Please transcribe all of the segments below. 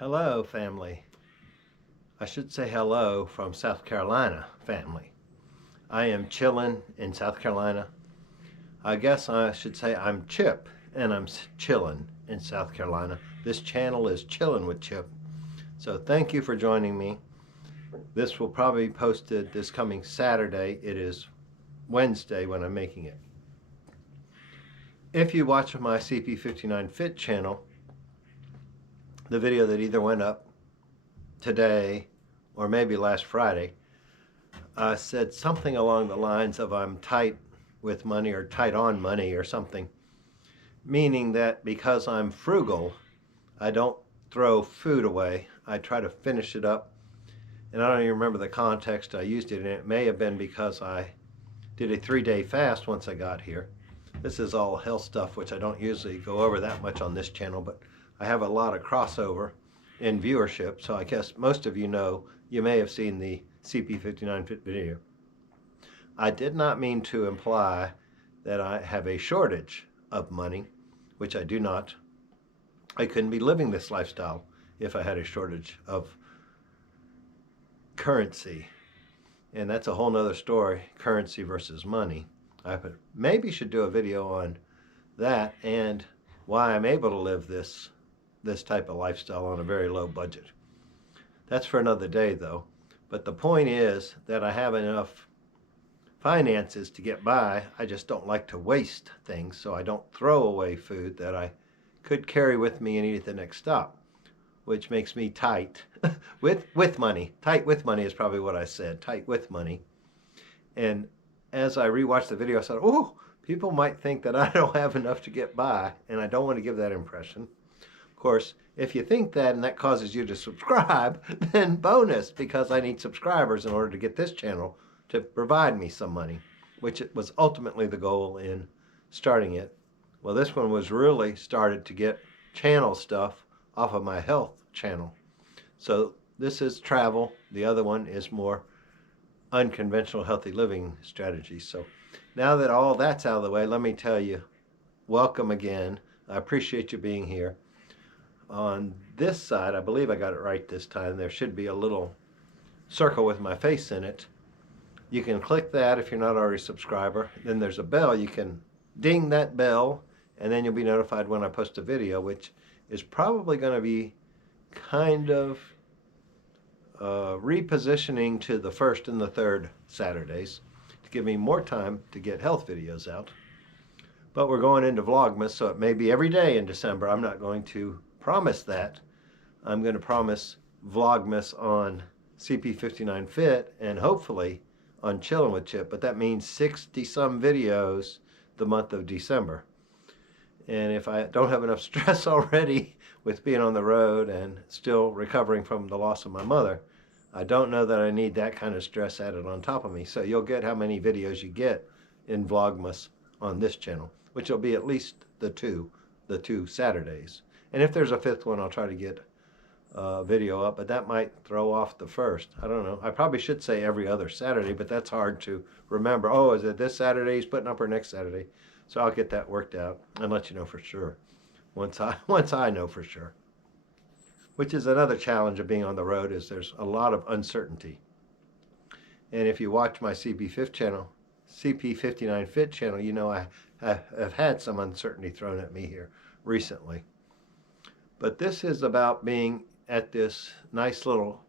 Hello, family. I should say hello from South Carolina, family. I am chillin' in South Carolina. I guess I should say I'm Chip, and I'm chillin' in South Carolina. This channel is Chillin' with Chip. So thank you for joining me. This will probably be posted this coming Saturday. It is Wednesday when I'm making it. If you watch my CP59 Fit channel, the video that either went up today or maybe last Friday, said something along the lines of I'm tight with money or tight on money or something, meaning that because I'm frugal, I don't throw food away. I try to finish it up. And I don't even remember the context I used it in. It may have been because I did a 3-day fast once I got here. This is all health stuff, which I don't usually go over that much on this channel, but I have a lot of crossover in viewership, so I guess most of you know, you may have seen the CP59 Fit video. I did not mean to imply that I have a shortage of money, which I do not. I couldn't be living this lifestyle if I had a shortage of currency. And that's a whole nother story, currency versus money. I maybe should do a video on that and why I'm able to live this type of lifestyle on a very low budget. That's for another day though. But the point is that I have enough finances to get by. I just don't like to waste things, so I don't throw away food that I could carry with me and eat at the next stop, which makes me tight with money. Tight with money is probably what I said, tight with money. And as I rewatched the video, I said, oh, people might think that I don't have enough to get by, and I don't want to give that impression. Of course, if you think that and that causes you to subscribe, then bonus, because I need subscribers in order to get this channel to provide me some money, which was ultimately the goal in starting it. Well, this one was really started to get channel stuff off of my health channel. So this is travel. The other one is more unconventional healthy living strategies. So now that all that's out of the way, let me tell you, welcome again. I appreciate you being here. On this side, I believe I got it right this time, there should be a little circle with my face in it. You can click that if you're not already a subscriber. Then there's a bell. You can ding that bell, and then you'll be notified when I post a video, which is probably going to be kind of repositioning to the first and the third Saturdays to give me more time to get health videos out. But we're going into Vlogmas, so it may be every day in December. I'm not going to promise that. I'm going to promise Vlogmas on CP59 Fit and hopefully on Chillin' with Chip, but that means 60-some videos the month of December. And if I don't have enough stress already with being on the road and still recovering from the loss of my mother, I don't know that I need that kind of stress added on top of me. So you'll get how many videos you get in Vlogmas on this channel, which will be at least the two Saturdays. And if there's a fifth one, I'll try to get a video up, but that might throw off the first. I don't know. I probably should say every other Saturday, but that's hard to remember. Oh, is it this Saturday he's putting up or next Saturday? So I'll get that worked out and let you know for sure once I know for sure. Which is another challenge of being on the road, is there's a lot of uncertainty. And if you watch my CP59 Fit channel, you know I have had some uncertainty thrown at me here recently. But this is about being at this nice little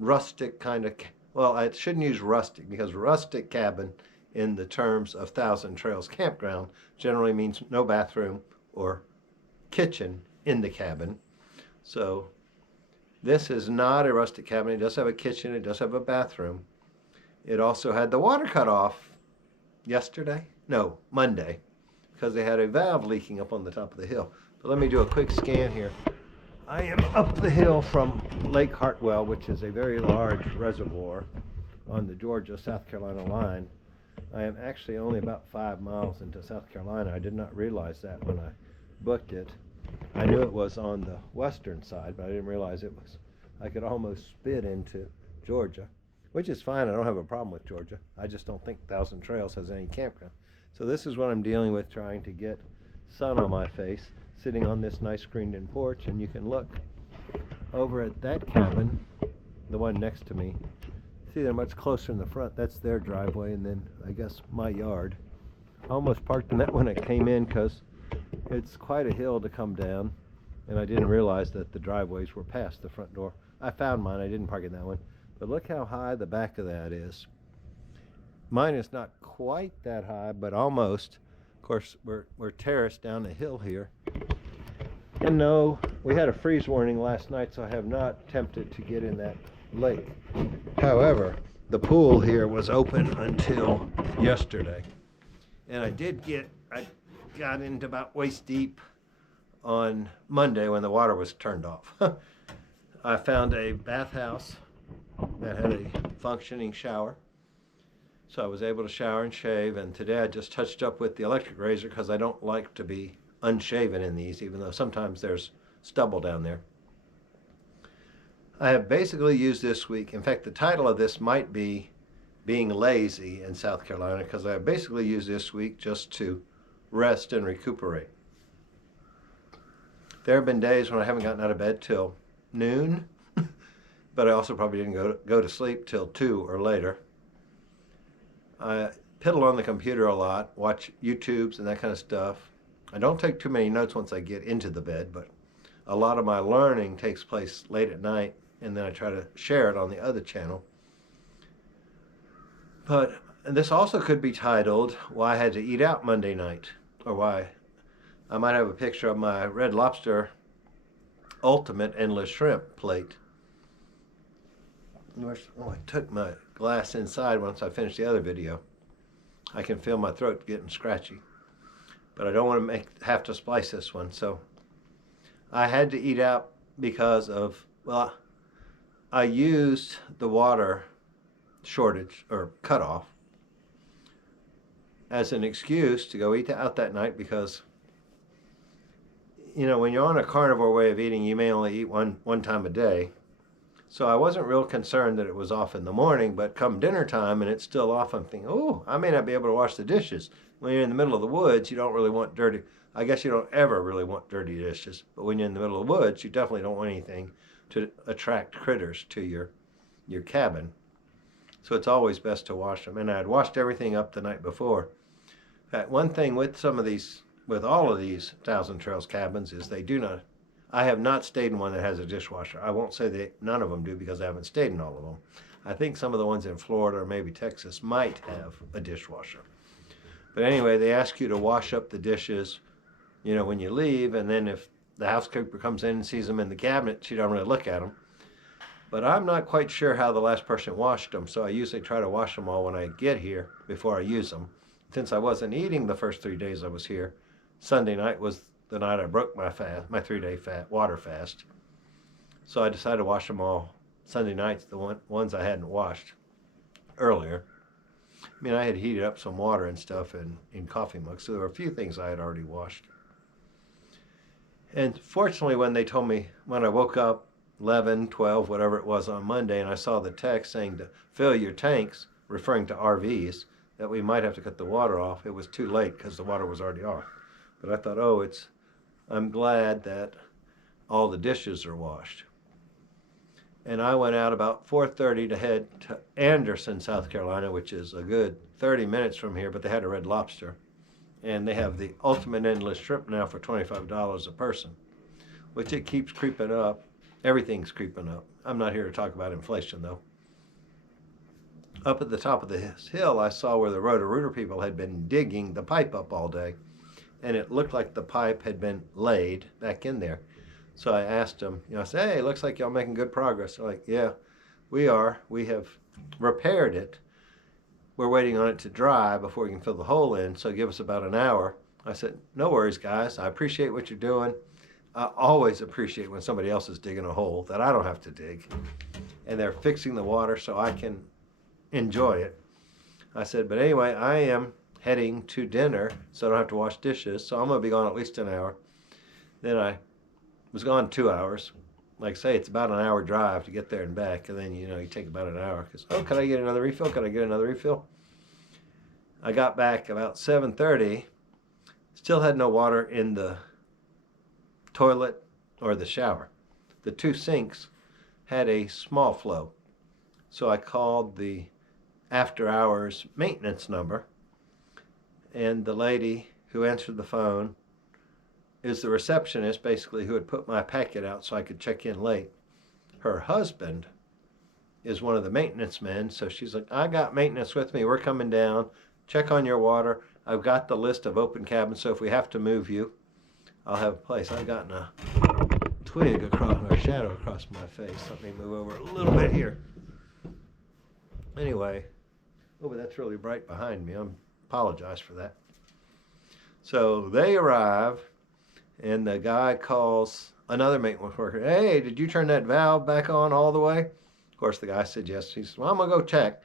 rustic kind of, well, I shouldn't use rustic because rustic cabin in the terms of Thousand Trails Campground generally means no bathroom or kitchen in the cabin. So this is not a rustic cabin. It does have a kitchen. It does have a bathroom. It also had the water cut off Monday, because they had a valve leaking up on the top of the hill. But let me do a quick scan here. I am up the hill from Lake Hartwell, which is a very large reservoir on the Georgia-South Carolina line. I am actually only about 5 miles into South Carolina. I did not realize that when I booked it. I knew it was on the western side, but I didn't realize it was. I could almost spit into Georgia, which is fine. I don't have a problem with Georgia. I just don't think Thousand Trails has any campground. So this is what I'm dealing with, trying to get sun on my face, sitting on this nice screened-in porch, and you can look over at that cabin, the one next to me, see, they're much closer in the front. That's their driveway, and then I guess my yard. I almost parked in that when I came in because it's quite a hill to come down, and I didn't realize that the driveways were past the front door. I found mine. I didn't park in that one. But look how high the back of that is. Mine is not quite that high, but almost. Of course, we're terraced down the hill here. And no, we had a freeze warning last night, so I have not attempted to get in that lake. However, the pool here was open until yesterday. And I got into about waist deep on Monday when the water was turned off. I found a bathhouse that had a functioning shower. So I was able to shower and shave, and today I just touched up with the electric razor because I don't like to be unshaven in these, even though sometimes there's stubble down there. I have basically used this week, in fact the title of this might be Being Lazy in South Carolina, because I basically used this week just to rest and recuperate. There have been days when I haven't gotten out of bed till noon, but I also probably didn't go to sleep till 2 or later. I piddle on the computer a lot, watch YouTubes and that kind of stuff. I don't take too many notes once I get into the bed, but a lot of my learning takes place late at night, and then I try to share it on the other channel. But this also could be titled Why I Had to Eat Out Monday Night, or why I might have a picture of my Red Lobster Ultimate Endless Shrimp plate. Oh, I took my glass inside once I finished the other video. I can feel my throat getting scratchy, but I don't want to have to splice this one. So I had to eat out because of, well, I used the water shortage or cutoff as an excuse to go eat out that night because, you know, when you're on a carnivore way of eating, you may only eat one time a day. So I wasn't real concerned that it was off in the morning, but come dinner time and it's still off, I'm thinking, oh, I may not be able to wash the dishes. When you're in the middle of the woods, you don't really want dirty, I guess you don't ever really want dirty dishes, but when you're in the middle of the woods, you definitely don't want anything to attract critters to your cabin. So it's always best to wash them. And I had washed everything up the night before. One thing with with all of these Thousand Trails cabins is they do not, I have not stayed in one that has a dishwasher. I won't say that none of them do because I haven't stayed in all of them. I think some of the ones in Florida or maybe Texas might have a dishwasher. But anyway, they ask you to wash up the dishes, you know, when you leave, and then if the housekeeper comes in and sees them in the cabinet, she don't really look at them. But I'm not quite sure how the last person washed them, so I usually try to wash them all when I get here before I use them. Since I wasn't eating the first 3 days I was here, Sunday night was the night I broke my 3-day water fast. So I decided to wash them all Sunday nights, the ones I hadn't washed earlier. I mean, I had heated up some water and stuff in coffee mugs, so there were a few things I had already washed. And fortunately, when they told me, when I woke up 11, 12, whatever it was on Monday, and I saw the text saying to fill your tanks, referring to RVs, that we might have to cut the water off, it was too late because the water was already off. But I thought, oh, I'm glad that all the dishes are washed. And I went out about 4:30 to head to Anderson, South Carolina, which is a good 30 minutes from here, but they had a Red Lobster. And they have the Ultimate Endless Shrimp now for $25 a person, which it keeps creeping up. Everything's creeping up. I'm not here to talk about inflation, though. Up at the top of this hill, I saw where the Roto-Rooter people had been digging the pipe up all day. And it looked like the pipe had been laid back in there. So I asked them, I said, hey, it looks like y'all making good progress. They're like, yeah, we are. We have repaired it. We're waiting on it to dry before we can fill the hole in, so give us about an hour. I said, no worries, guys. I appreciate what you're doing. I always appreciate when somebody else is digging a hole that I don't have to dig. And they're fixing the water so I can enjoy it. I said, but anyway, I am heading to dinner, so I don't have to wash dishes, so I'm going to be gone at least an hour. Then I was gone 2 hours. Like I say, it's about an hour drive to get there and back, and then, you take about an hour, because, oh, can I get another refill? Can I get another refill? I got back about 7:30, still had no water in the toilet or the shower. the two sinks had a small flow. So I called the after hours maintenance number, and the lady who answered the phone is the receptionist, basically, who had put my packet out so I could check in late. Her husband is one of the maintenance men, so she's like, I got maintenance with me, we're coming down, check on your water, I've got the list of open cabins, so if we have to move you, I'll have a place. I've gotten a twig across, or shadow across my face. Let me move over a little bit here. Anyway, oh, but that's really bright behind me. I apologize for that. So they arrive, and the guy calls another maintenance worker. Hey, did you turn that valve back on all the way? Of course, the guy said yes. He said, well, I'm going to go check.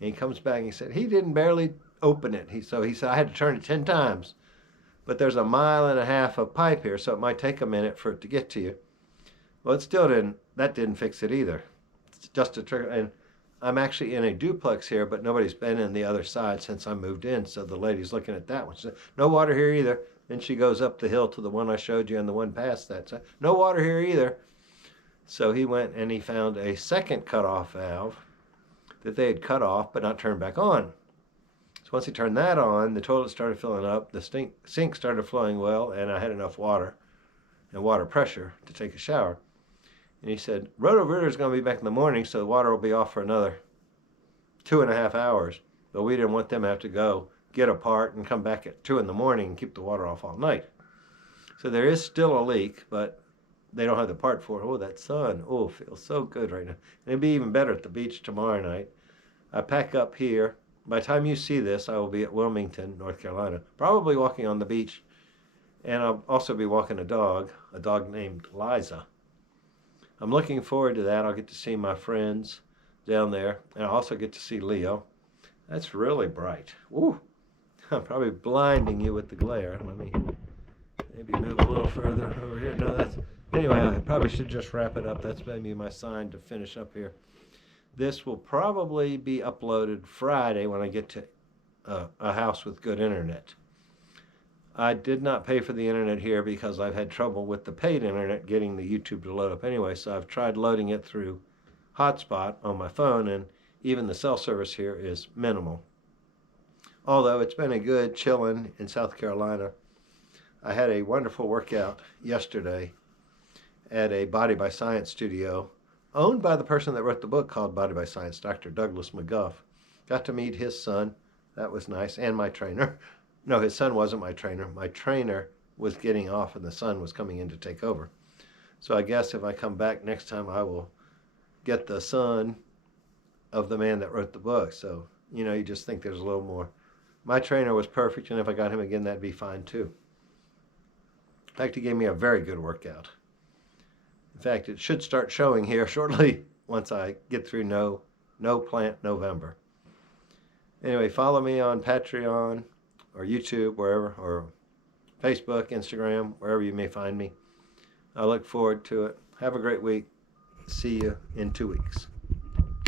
And he comes back and he said, he didn't barely open it. So he said, I had to turn it 10 times. But there's 1.5 miles of pipe here, so it might take a minute for it to get to you. Well, it still didn't, that didn't fix it either. It's just a trigger. And I'm actually in a duplex here, but nobody's been in the other side since I moved in. So the lady's looking at that one. She said, no water here either. Then she goes up the hill to the one I showed you and the one past that. So, no water here either. So he went and he found a second cutoff valve that they had cut off but not turned back on. So once he turned that on, the toilet started filling up, the sink started flowing well, and I had enough water and water pressure to take a shower. And he said, Roto-Rooter is going to be back in the morning, so the water will be off for another 2.5 hours. But we didn't want them to have to go get a part and come back at 2 in the morning and keep the water off all night. So there is still a leak, but they don't have the part for it. Oh, that sun, oh, feels so good right now. And it'll be even better at the beach tomorrow night. I pack up here. By the time you see this, I will be at Wilmington, North Carolina, probably walking on the beach. And I'll also be walking a dog named Liza. I'm looking forward to that. I'll get to see my friends down there, and I'll also get to see Leo. That's really bright. Ooh, I'm probably blinding you with the glare. Let me maybe move a little further over here. No, that's, anyway, I probably should just wrap it up. That's maybe my sign to finish up here. This will probably be uploaded Friday when I get to a house with good internet. I did not pay for the internet here because I've had trouble with the paid internet getting the YouTube to load up anyway, so I've tried loading it through hotspot on my phone, and even the cell service here is minimal. Although it's been a good chilling in South Carolina. I had a wonderful workout yesterday at a Body by Science studio owned by the person that wrote the book called Body by Science, Dr. Douglas McGuff. Got to meet his son. That was nice. And my trainer. No, his son wasn't my trainer. My trainer was getting off and the son was coming in to take over. So I guess if I come back next time, I will get the son of the man that wrote the book. So, you know, you just think there's a little more. My trainer was perfect, and if I got him again, that'd be fine too. In fact, he gave me a very good workout. In fact, it should start showing here shortly once I get through No Plant November. Anyway, follow me on Patreon or YouTube, wherever, or Facebook, Instagram, wherever you may find me. I look forward to it. Have a great week. See you in 2 weeks.